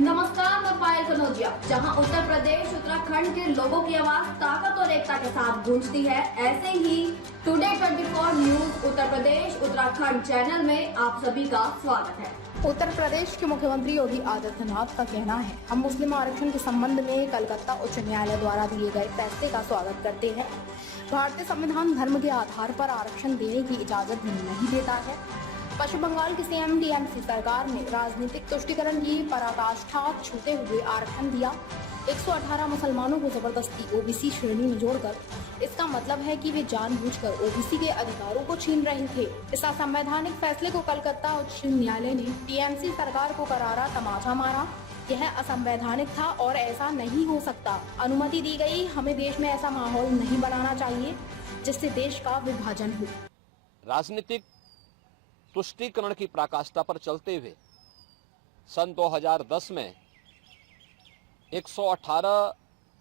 नमस्कार, मैं पायल कनौजिया। जहां उत्तर प्रदेश उत्तराखंड के लोगों की आवाज ताकत और एकता के साथ गूंजती है, ऐसे ही today 24 news Uttar Pradesh Uttarakhand channel में आप सभी का स्वागत है। उत्तर प्रदेश के मुख्यमंत्री योगी आदित्यनाथ का कहना है, हम मुस्लिम आरक्षण के संबंध में कलकत्ता उच्च न्यायालय द्वारा दिए गए फैसले का स्वागत करते हैं। भारतीय संविधान धर्म के आधार पर आरक्षण देने की इजाजत नहीं देता है। पश्चिम बंगाल की सीएम टीएमसी सरकार ने राजनीतिक तुष्टीकरण की पराकाष्ठा छूते हुए आरक्षण दिया। 118 मुसलमानों को जबरदस्ती ओबीसी श्रेणी में जोड़कर इसका मतलब है कि वे जानबूझकर ओबीसी के अधिकारों को छीन रहे थे। इस असंवैधानिक फैसले को कलकत्ता उच्च न्यायालय ने टीएमसी सरकार को करारा तमाचा मारा। यह असंवैधानिक था और ऐसा नहीं हो सकता। अनुमति दी गई। हमें देश में ऐसा माहौल नहीं बनाना चाहिए जिससे देश का विभाजन हो। राजनीतिक तुष्टीकरण की पराकाष्ठा पर चलते हुए सन 2010 में 118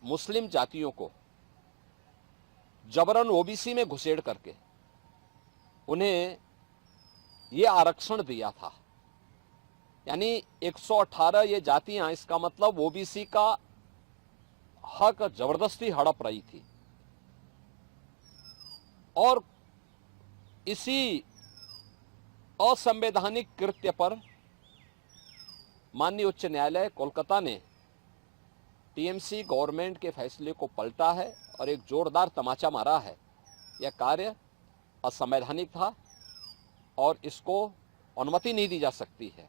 मुस्लिम जातियों को जबरन ओबीसी में घुसेड़ करके उन्हें ये आरक्षण दिया था। यानी 118 ये जातियां, इसका मतलब ओबीसी का हक जबरदस्ती हड़प रही थी। और इसी असंवैधानिक कृत्य पर माननीय उच्च न्यायालय कोलकाता ने टीएमसी गवर्नमेंट के फैसले को पलटा है और एक जोरदार तमाचा मारा है। यह कार्य असंवैधानिक था और इसको अनुमति नहीं दी जा सकती है।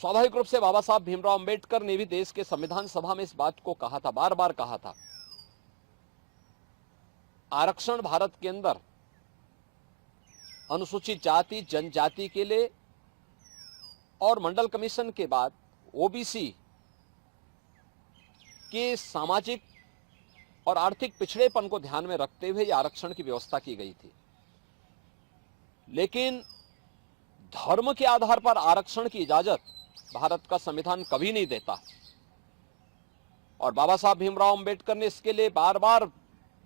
स्वाभाविक रूप से बाबा साहब भीमराव अंबेडकर ने भी देश के संविधान सभा में इस बात को कहा था, बार बार कहा था। आरक्षण भारत के अंदर अनुसूचित जाति जनजाति के लिए और मंडल कमीशन के बाद ओबीसी के सामाजिक और आर्थिक पिछड़ेपन को ध्यान में रखते हुए आरक्षण की व्यवस्था की गई थी। लेकिन धर्म के आधार पर आरक्षण की इजाजत भारत का संविधान कभी नहीं देता। और बाबा साहब भीमराव अंबेडकर ने इसके लिए बार बार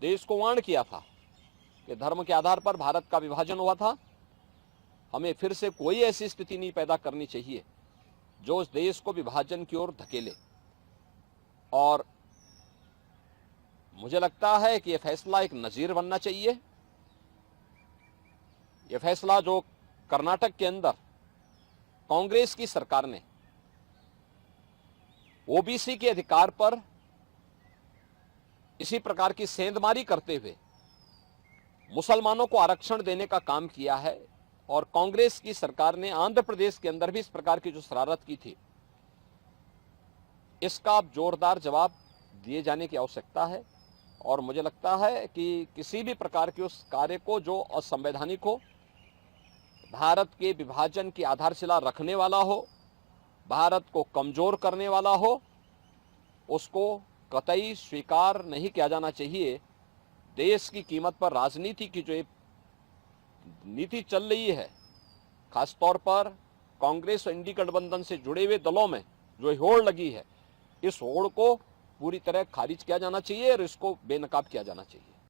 देश को वार्न किया था कि धर्म के आधार पर भारत का विभाजन हुआ था। हमें फिर से कोई ऐसी स्थिति नहीं पैदा करनी चाहिए जो इस देश को विभाजन की ओर धकेले। और मुझे लगता है कि यह फैसला एक नजीर बनना चाहिए। यह फैसला जो कर्नाटक के अंदर कांग्रेस की सरकार ने ओबीसी के अधिकार पर इसी प्रकार की सेंधमारी करते हुए मुसलमानों को आरक्षण देने का काम किया है, और कांग्रेस की सरकार ने आंध्र प्रदेश के अंदर भी इस प्रकार की जो शरारत की थी, इसका अब जोरदार जवाब दिए जाने की आवश्यकता है। और मुझे लगता है कि किसी भी प्रकार के उस कार्य को जो असंवैधानिक हो, भारत के विभाजन की आधारशिला रखने वाला हो, भारत को कमजोर करने वाला हो, उसको कतई स्वीकार नहीं किया जाना चाहिए। देश की कीमत पर राजनीति की जो नीति चल रही है, खासतौर पर कांग्रेस और इंडी गठबंधन से जुड़े हुए दलों में जो होड़ लगी है, इस होड़ को पूरी तरह खारिज किया जाना चाहिए और इसको बेनकाब किया जाना चाहिए।